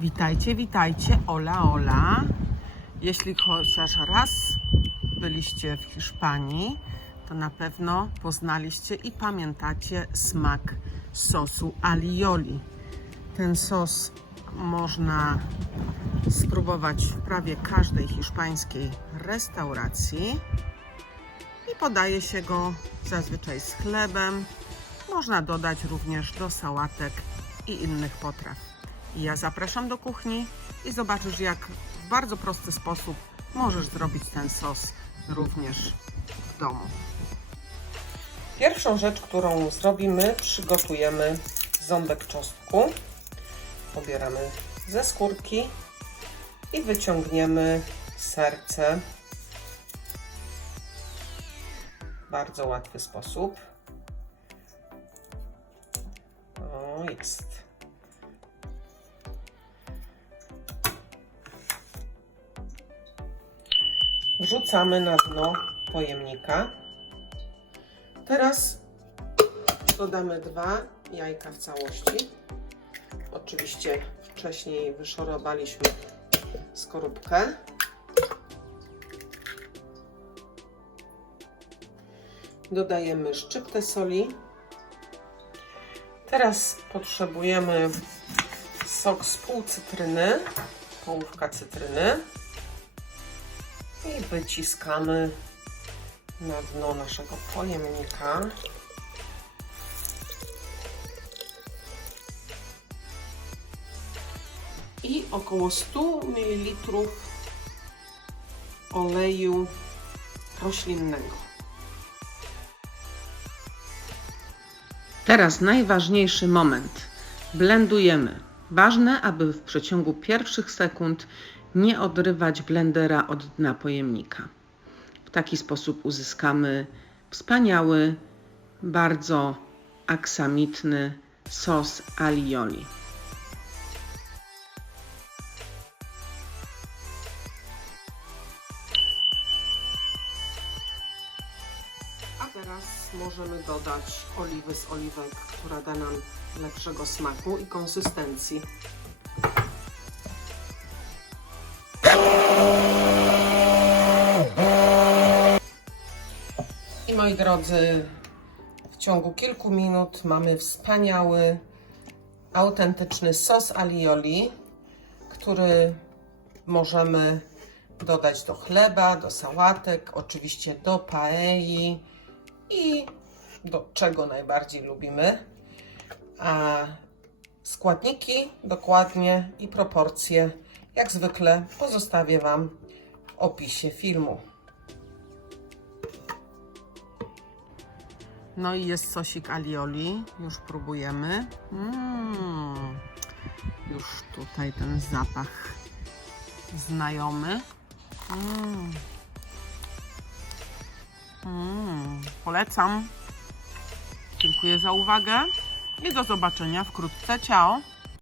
Witajcie, witajcie, Ola, Ola. Jeśli chociaż raz byliście w Hiszpanii, to na pewno poznaliście i pamiętacie smak sosu alioli. Ten sos można spróbować w prawie każdej hiszpańskiej restauracji i podaje się go zazwyczaj z chlebem. Można dodać również do sałatek i innych potraw. Ja zapraszam do kuchni i zobaczysz, jak w bardzo prosty sposób możesz zrobić ten sos również w domu. Pierwszą rzecz, którą zrobimy, przygotujemy ząbek czosnku. Pobieramy ze skórki i wyciągniemy serce. Bardzo łatwy sposób. O, jest. Wrzucamy na dno pojemnika. Teraz dodamy dwa jajka w całości. Oczywiście wcześniej wyszorowaliśmy skorupkę. Dodajemy szczyptę soli. Teraz potrzebujemy sok z pół cytryny, połówka cytryny i wyciskamy na dno naszego pojemnika. I około 100 ml oleju roślinnego. Teraz najważniejszy moment. Blendujemy. Ważne, aby w przeciągu pierwszych sekund nie odrywać blendera od dna pojemnika. W taki sposób uzyskamy wspaniały, bardzo aksamitny sos alioli. A teraz możemy dodać oliwy z oliwek, która da nam lepszego smaku i konsystencji. I moi drodzy, w ciągu kilku minut mamy wspaniały, autentyczny sos alioli, który możemy dodać do chleba, do sałatek, oczywiście do paei i do czego najbardziej lubimy. A składniki dokładnie i proporcje, jak zwykle, pozostawię Wam w opisie filmu. No i jest sosik alioli, już próbujemy. Mm, już tutaj ten zapach znajomy. Mm. Mm, polecam. Dziękuję za uwagę i do zobaczenia wkrótce. Ciao!